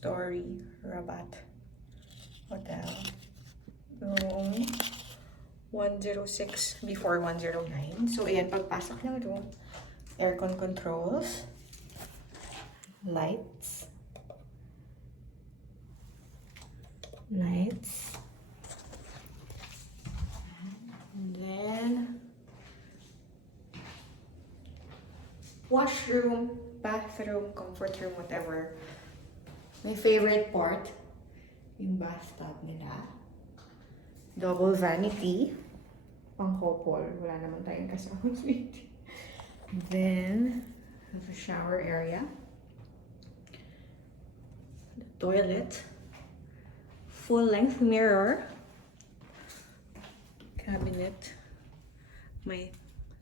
story Rabat Hotel. Room 106 before 109. So, ayan, pagpasok ng room, aircon controls, lights, and then washroom, bathroom, comfort room, whatever. My favorite part, yung bathtub nila. Double vanity. Pang couple. Wala naman tayong kasama suite. Then, the shower area. The toilet. Full-length mirror. Cabinet. My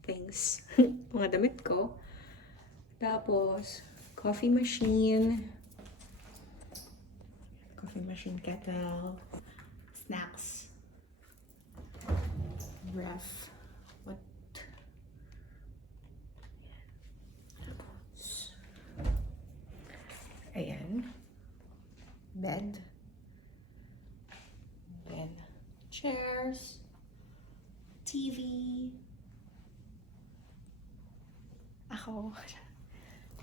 things. Mga damit ko. Tapos, coffee machine. Coffee machine, kettle. Snacks. Ref. What? Ayan. Bed. Then, chairs. TV. Ako.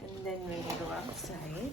And then we go outside.